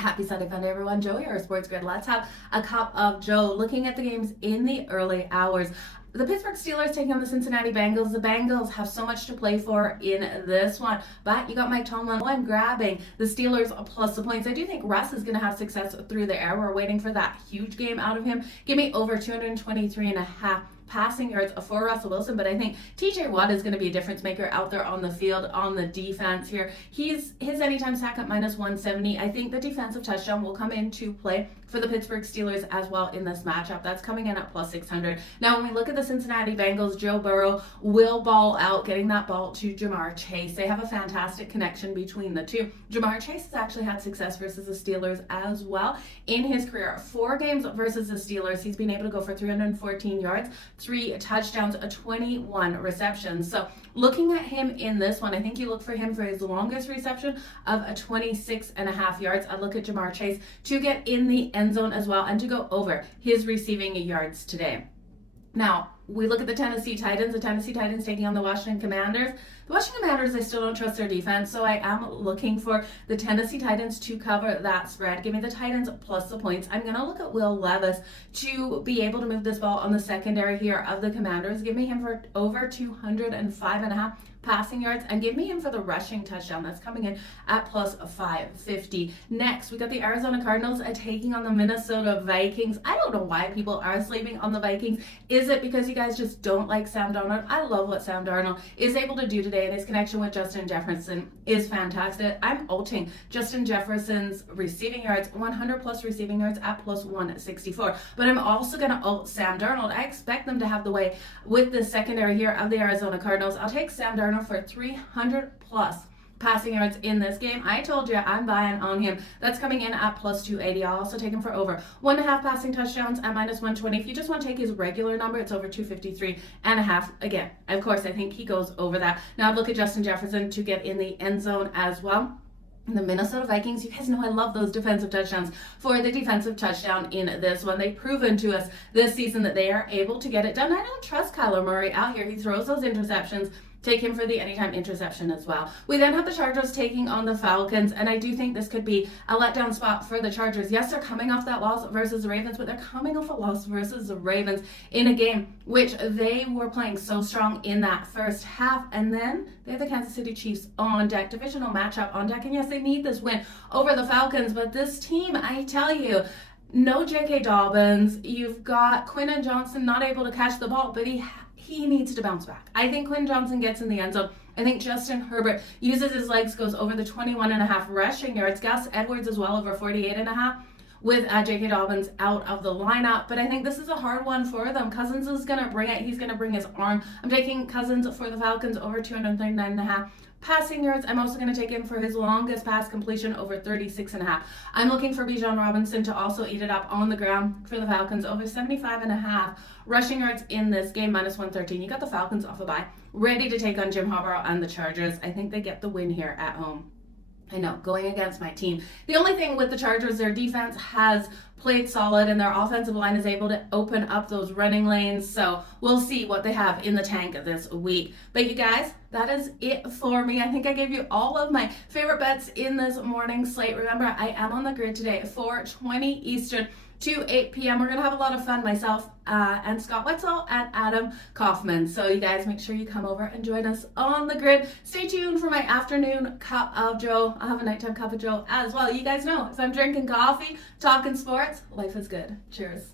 Happy Sunday fun day, everyone. Joe here, Sports Grid. Let's have a cup of Joe. Looking at the games in the early hours. The Pittsburgh Steelers taking on the Cincinnati Bengals. The Bengals have so much to play for in this one, but you got Mike Tomlin. I'm grabbing the Steelers plus the points. I do think Russ is going to have success through the air. We're waiting for that huge game out of him. Give me over 223.5 passing yards for Russell Wilson, but I think TJ Watt is going to be a difference maker out there on the field on the defense here. His anytime sack at -170. I think the defensive touchdown will come into play for the Pittsburgh Steelers as well in this matchup. That's coming in at plus 600. Now, when we look at the Cincinnati Bengals, Joe Burrow will ball out, getting that ball to Jamar Chase. They have a fantastic connection between the two. Jamar Chase has actually had success versus the Steelers as well in his career. 4 games versus the Steelers, he's been able to go for 314 yards, 3 touchdowns, 21 receptions. So looking at him in this one, I think you look for him for his longest reception of 26.5 yards. I look at Jamar Chase to get in the end zone as well and to go over his receiving yards today. Now, we look at the Tennessee Titans. The Tennessee Titans taking on the Washington Commanders. The Washington Commanders, I still don't trust their defense, so I am looking for the Tennessee Titans to cover that spread. Give me the Titans plus the points. I'm going to look at Will Levis to be able to move this ball on the secondary here of the Commanders. Give me him for over 205.5 passing yards, and give me him for the rushing touchdown. That's coming in at plus 550. Next, we got the Arizona Cardinals taking on the Minnesota Vikings. I don't know why people are sleeping on the Vikings. Is it because you guys just don't like Sam Darnold? I love what Sam Darnold is able to do today, and his connection with Justin Jefferson is fantastic. I'm ulting Justin Jefferson's receiving yards, 100 plus receiving yards at plus 164. But I'm also going to ult Sam Darnold. I expect them to have the way with the secondary here of the Arizona Cardinals. I'll take Sam Darnold for 300 plus passing yards in this game. I told you I'm buying on him. That's coming in at plus 280. I'll also take him for over 1.5 passing touchdowns at -120. If you just want to take his regular number, it's over 253.5. Again, of course, I think he goes over that. Now look at Justin Jefferson to get in the end zone as well. The Minnesota Vikings, you guys know I love those defensive touchdowns. For the defensive touchdown in this one, they've proven to us this season that they are able to get it done. I don't trust Kyler Murray out here. He throws those interceptions. Take him for the anytime interception as well. We then have the Chargers taking on the Falcons, and I do think this could be a letdown spot for the Chargers. Yes, they're coming off that loss versus the Ravens, but they're coming off a loss versus the Ravens in a game which they were playing so strong in that first half, and then they have the Kansas City Chiefs on deck, divisional matchup on deck, and yes, they need this win over the Falcons, but this team, I tell you, no J.K. Dobbins. You've got Quinn Johnson not able to catch the ball, but he needs to bounce back. I think Quinn Johnson gets in the end zone. I think Justin Herbert uses his legs, goes over the 21.5 rushing yards. Gus Edwards as well, over 48.5 with J.K. Dobbins out of the lineup. But I think this is a hard one for them. Cousins is going to bring it. He's going to bring his arm. I'm taking Cousins for the Falcons over 239.5 passing yards. I'm also going to take him for his longest pass completion, over 36.5. I'm looking for Bijan Robinson to also eat it up on the ground for the Falcons, over 75.5 rushing yards in this game, -113. You got the Falcons off a bye, ready to take on Jim Harbaugh and the Chargers. I think they get the win here at home. I know, going against my team. The only thing with the Chargers, their defense has played solid and their offensive line is able to open up those running lanes. So we'll see what they have in the tank this week. But you guys, that is it for me. I think I gave you all of my favorite bets in this morning slate. Remember, I am on the grid today at 4:20 Eastern to 8 p.m. We're going to have a lot of fun, myself and Scott Wetzel and Adam Kaufman. So you guys make sure you come over and join us on the grid. Stay tuned for my afternoon cup of Joe. I'll have a nighttime cup of Joe as well. You guys know, if I'm drinking coffee, talking sports, life is good. Cheers.